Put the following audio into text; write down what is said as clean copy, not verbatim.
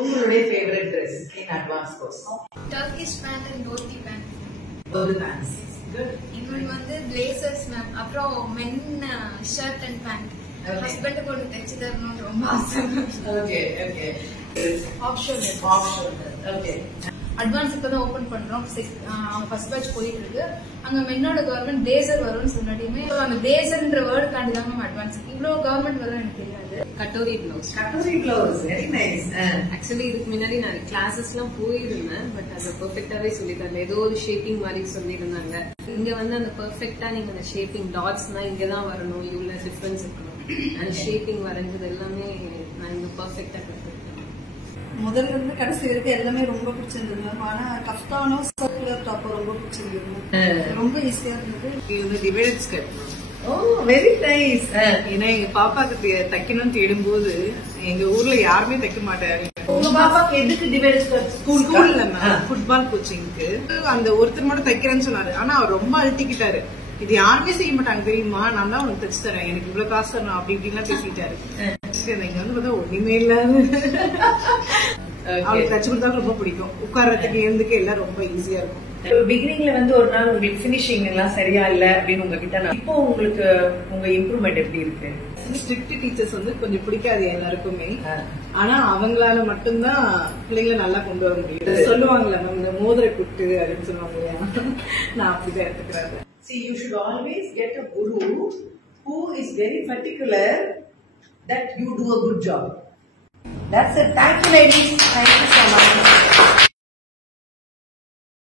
உங்களுடைய favourite Dress in advanced course? Turkish pant and dhoti pant. Dhoti pants. Good. இன்னொன்று வந்து blazers ma'am. அப்புறம் men shirt and pant. Husband கொண்டு தைச்சு தரணும்னு ரொம்ப ஆசை. Okay, okay. Option Okay. Advance இப்பதான் ஓபன் பண்றோம். அவங்க ஃபர்ஸ்ட் பேட்ச் போயிட்டு இருக்கு. அங்க மென்னோட கவர்மெண்ட் டேசர் வரும்னு சொன்னாடியுமே அந்த டேசர்ன்ற வேர்டு காண்டி தான் மேம் அட்வான்ஸ். இவ்வளவு கவர்மெண்ட் வரும் எனக்கு தெரியாது. Katori blouse. Katori blouse, very nice. Actually இதுக்கு முன்னாடி நான் கிளாஸஸ் எல்லாம் போயிருந்தேன். பட் அது பெர்ஃபெக்டாவே சொல்லி தரல. ஏதோ ஒரு ஷேப்பிங் மாதிரி சொல்லியிருந்தாங்க. இங்க வந்து அந்த பெர்ஃபெக்டா நீங்க அந்த ஷேப்பிங் டாட்ஸ்னா இங்கதான் வரணும், இவ்வளவு டிஃபரன்ஸ் இருக்கணும். அந்த ஷேப்பிங் வரைஞ்சது எல்லாமே நான் இங்க பெர்ஃபெக்டா கத்துக்கிட்டேன். முதல்ல இருந்து கடைசி வரைக்கும் எல்லாமே ரொம்ப பிடிச்சிருந்தது. ஆனா கஃப்தானும் சர்க்குலர் டாப்பும் ரொம்ப பிடிச்சிருந்தது. ரொம்ப ஈஸியா இருந்தது. இது வந்து divided skirt. Oh, very nice. ஏன்னா எங்க பாப்பாக்கு தைக்கணும்னு தேடும்போது எங்க ஊர்ல யாருமே தைக்க மாட்டாரு. உங்க பாப்பாக்கு எதுக்கு டிவைடட் ஸ்கர்ட்? ஸ்கூல்ல ஃபுட்பால் கோச்சிங்க்கு அந்த ஒருத்தர் மட்டும் தைக்கிறேன்னு சொன்னாரு. ஆனா அவர் ரொம்ப அழுத்திக்கிட்டாரு. இது யாருமே செய்ய மாட்டாங்க தெரியுமா, நான் தான் உனக்கு தைச்சு தரேன், எனக்கு இவ்வளவு காசு தரணும் அப்படி இப்படின்லாம் பேசிட்டாரு. இங்க வந்து பார்த்தா ஒண்ணுமே இல்லாத அவளுக்கு தச்சு கொடுத்தா ரொம்ப பிடிக்கும். உட்கார்றதுக்கு எழுந்துக்கு எல்லாம் ரொம்ப ஈஸியா இருக்கும். பிகினிங்ல வந்து ஒரு நாள் உங்களுக்கு பினிஷிங் எல்லாம் சரியா இல்ல அப்படின்னு உங்ககிட்ட இப்போ உங்களுக்கு உங்க இம்ப்ரூவ்மெண்ட் எப்படி இருக்கு? ஸ்ட்ரிக்ட் டீச்சர்ஸ் வந்து கொஞ்சம் பிடிக்காது எல்லாருக்குமே. ஆனா அவங்களால மட்டும்தான் பிள்ளைங்களை நல்லா கொண்டு வர முடியும். சொல்லுவாங்களே மேம், இந்த மோதிர குட்டு அப்படின்னு சொல்லுவாங்க இல்லையா, நான் அப்படிதான் எடுத்துக்கிறேன். See, you should always get a guru who is very particular that you do a good job. That's it. Thank you, ladies. Thank you so much.